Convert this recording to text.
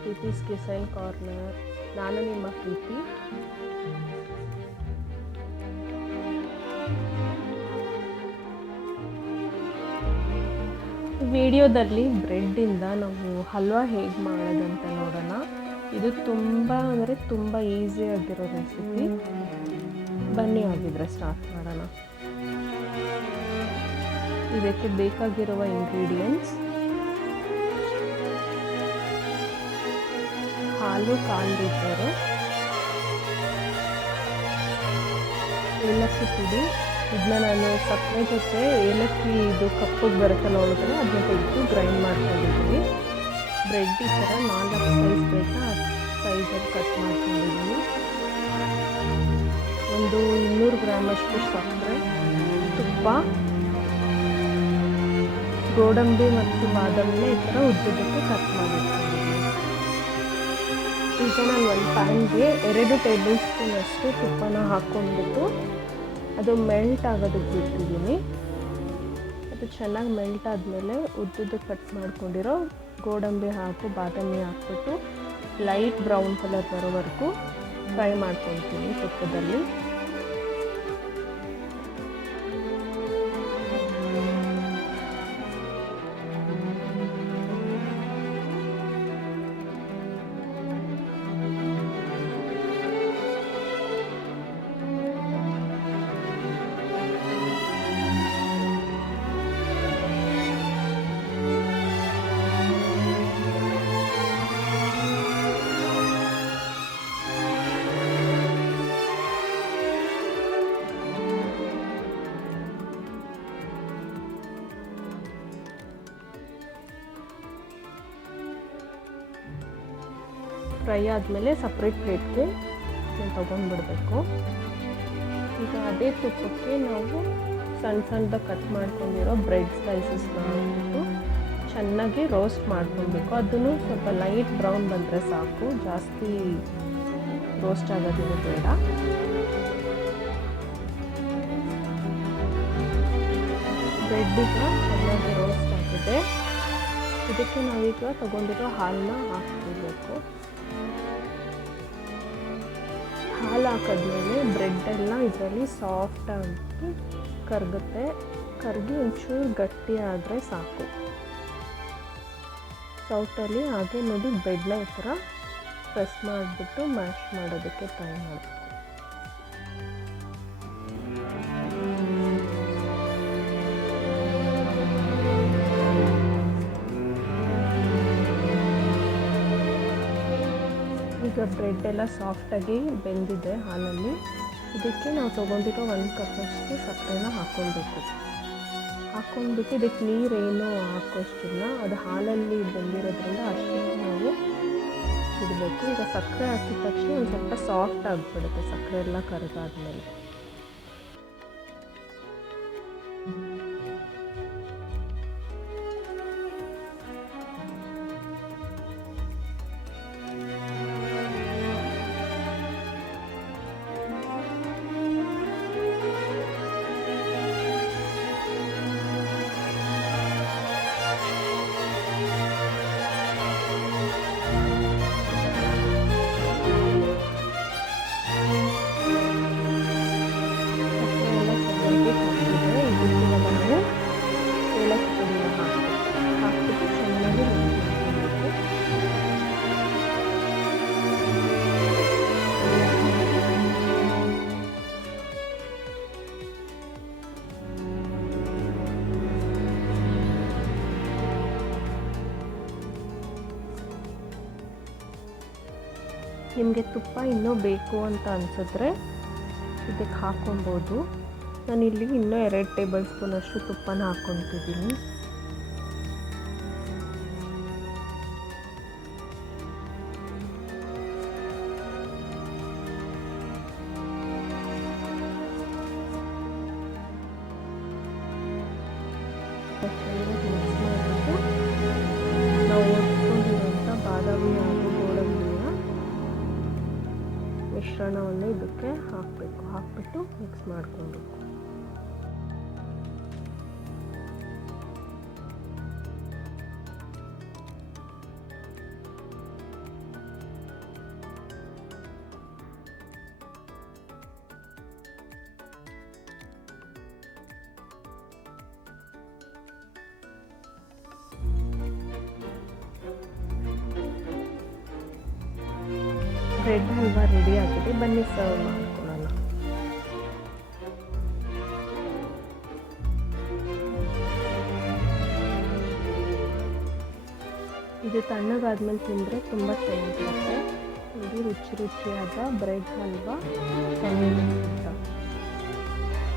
ಪ್ರೀತಿಸ್ Kisan corner. ನಾನು ನಿಮ್ಮ ಪ್ರೀತಿ. ವಿಡಿಯೋದಲ್ಲಿ ಬ್ರೆಡ್ಡಿಂದ ನಾವು ಹಲ್ವಾ ಹೇಗೆ ಮಾಡೋದಂತ ನೋಡೋಣ. ಇದು ತುಂಬ ಅಂದರೆ ತುಂಬ ಈಸಿಯಾಗಿರೋ ರೆಸಿಪಿ. ಬನ್ನಿ ಆಗಿದ್ರೆ ಸ್ಟಾರ್ಟ್ ಮಾಡೋಣ. ಇದಕ್ಕೆ ಬೇಕಾಗಿರುವ ಇಂಗ್ರೀಡಿಯೆಂಟ್ಸ್ ಹಾಲು ಲೀಟರು ಏಲಕ್ಕಿ ಪುಡಿ. ಇದನ್ನ ನಾನು ಸಪ್ರೇಟ್ ಜೊತೆ ಏಲಕ್ಕಿ ಇದು ಕಪ್ಪಗೆ ಬರುತ್ತಲ್ಲ ಒಳಗಡೆ ಅದನ್ನ ತೆಗೆದು ಗ್ರೈಂಡ್ ಮಾಡ್ಕೊಂಡಿದ್ದೀನಿ. ಬ್ರೆಡ್ ಈ ಥರ ನಾಲ್ಕು ಸೈಜ್ ಬೇಕಾ? ಸೈಜಲ್ಲಿ ಕಟ್ ಮಾಡ್ಕೊಂಡಿದ್ದೀನಿ. ಒಂದು ಇನ್ನೂರು ಗ್ರಾಮಷ್ಟು ಸಕ್ಕರೆ. ತುಪ್ಪ. ಗೋಡಂಬಿ ಮತ್ತು ಬಾದಾಮಿನ ಈ ಥರ ಉದ್ದಕ್ಕೆ ಕಟ್ ಮಾಡಿಟ್ಕೊಂಡಿದ್ದೀನಿ ಈಗ ನಾನು ಒಂದು ಪ್ಯಾನ್ಗೆ ಎರಡು ಟೇಬಲ್ ಸ್ಪೂನ್ ಅಷ್ಟು ತುಪ್ಪನ ಹಾಕ್ಕೊಂಡ್ಬಿಟ್ಟು ಅದು ಮೆಲ್ಟ್ ಆಗೋದಕ್ಕೆ ಬಿಟ್ಟಿದ್ದೀನಿ. ಅದು ಚೆನ್ನಾಗಿ ಮೆಲ್ಟ್ ಆದಮೇಲೆ ಉದ್ದುದ್ದು ಕಟ್ ಮಾಡ್ಕೊಂಡಿರೋ ಗೋಡಂಬಿ ಹಾಕು, ಬಾದಾಮಿ ಹಾಕ್ಬಿಟ್ಟು ಲೈಟ್ ಬ್ರೌನ್ ಕಲರ್ ಬರೋವರೆಗೂ ಫ್ರೈ ಮಾಡ್ಕೊತೀನಿ ತುಪ್ಪದಲ್ಲಿ. ಫ್ರೈ ಆದಮೇಲೆ ಸಪ್ರೇಟ್ ಪ್ಲೇಟ್ಗೆ ತೊಗೊಂಡ್ಬಿಡ್ಬೇಕು. ಈಗ ಅದೇ ತುಪ್ಪಕ್ಕೆ ನಾವು ಸಣ್ಣ ಸಣ್ಣದಾಗಿ ಕಟ್ ಮಾಡ್ಕೊಂಡಿರೋ ಬ್ರೆಡ್ ಸ್ಲೈಸಸ್ನ ಹಾಕ್ಬಿಟ್ಟು ಚೆನ್ನಾಗಿ ರೋಸ್ಟ್ ಮಾಡ್ಕೊಬೇಕು ಅದನ್ನು ಸ್ವಲ್ಪ ಲೈಟ್ ಬ್ರೌನ್ ಬಂದರೆ ಸಾಕು. ಜಾಸ್ತಿ ರೋಸ್ಟ್ ಆಗೋದಿಲ್ಲ ಬೇಡ. ಬ್ರೆಡ್ ಚೆನ್ನಾಗಿ ರೋಸ್ಟ್ ಆಗಿದೆ. ಇದಕ್ಕೆ ನಾವೀಗ ತಗೊಂಡಿರೋ ಹಾಲನ್ನ ಹಾಕ್ತಿರ್ಬೇಕು ಹಾಲು ಹಾಕಿದ್ಮೇಲೆ ಬ್ರೆಡ್ ಎಲ್ಲ ಇದರಲ್ಲಿ ಸಾಫ್ಟಾಗಿ ಕರಗುತ್ತೆ. ಕರಗಿ ಒಂಚೂರು ಗಟ್ಟಿ ಆದರೆ ಸಾಕು. ಸೌಟಲ್ಲಿ ಹಾಗೆ ನೋಡಿ ಬ್ರೆಡ್ನ ಈ ಥರ ಪ್ರೆಸ್ ಮಾಡಿಬಿಟ್ಟು ಮ್ಯಾಶ್ ಮಾಡೋದಕ್ಕೆ ಟ್ರೈ ಮಾಡಬೇಕು ಈಗ ಬ್ರೆಡ್ ಎಲ್ಲ ಸಾಫ್ಟಾಗಿ ಬೆಂದಿದೆ ಹಾಲಲ್ಲಿ. ಇದಕ್ಕೆ ನಾವು ತೊಗೊಂಡಿರೋ ಒಂದು ಕಪ್ಪಷ್ಟು ಸಕ್ಕರೆನ ಹಾಕ್ಕೊಳ್ಬೇಕು. ಹಾಕ್ಕೊಂಡ್ಬಿಟ್ಟು ಇದಕ್ಕೆ ನೀರೇನು ಹಾಕೋಷ್ಟಿಲ್ಲ. ಅದು ಹಾಲಲ್ಲಿ ಬೆಂದಿರೋದ್ರಿಂದ ಅಷ್ಟೇ ನಾವು ಇಡಬೇಕು. ಈಗ ಸಕ್ಕರೆ ಹಾಕಿದ ತಕ್ಷಣ ಒಂದು ಸ್ವಲ್ಪ ಸಾಫ್ಟ್ ಆಗಿಬಿಡುತ್ತೆ. ಸಕ್ಕರೆ ಎಲ್ಲ ಕರಗಾದ್ಮೇಲೆ ನಿಮಗೆ ತುಪ್ಪ ಇನ್ನೂ ಬೇಕು ಅಂತ ಅನಿಸಿದ್ರೆ ಇದಕ್ಕೆ ಹಾಕೊಬೋದು ನಾನಿಲ್ಲಿ ಇನ್ನೂ ಎರಡು ಟೇಬಲ್ ಸ್ಪೂನಷ್ಟು ತುಪ್ಪನ ಹಾಕ್ಕೊತಿದ್ದೀನಿ. ಮಿಶ್ರಣವನ್ನು ಇದಕ್ಕೆ ಹಾಕಬೇಕು. ಹಾಕ್ಬಿಟ್ಟು ಮಿಕ್ಸ್ ಮಾಡ್ಕೊಬೇಕು. ಬ್ರೆಡ್ ಹಲ್ವಾ ರೆಡಿ ಆಗಿದೆ ಬನ್ನಿ ಸರ್ವ್ ಮಾಡ್ಕೊಳ್ಳೋಣ. ಇದು ತಣ್ಣಗಾದ್ಮೇಲೆ ತಿಂದರೆ ತುಂಬ ಚೆನ್ನಾಗಿರುತ್ತೆ. ಇದು ರುಚಿ ರುಚಿಯಾದ ಬ್ರೆಡ್ ಹಲ್ವಾ ಚೆನ್ನಾಗಿರುತ್ತೆ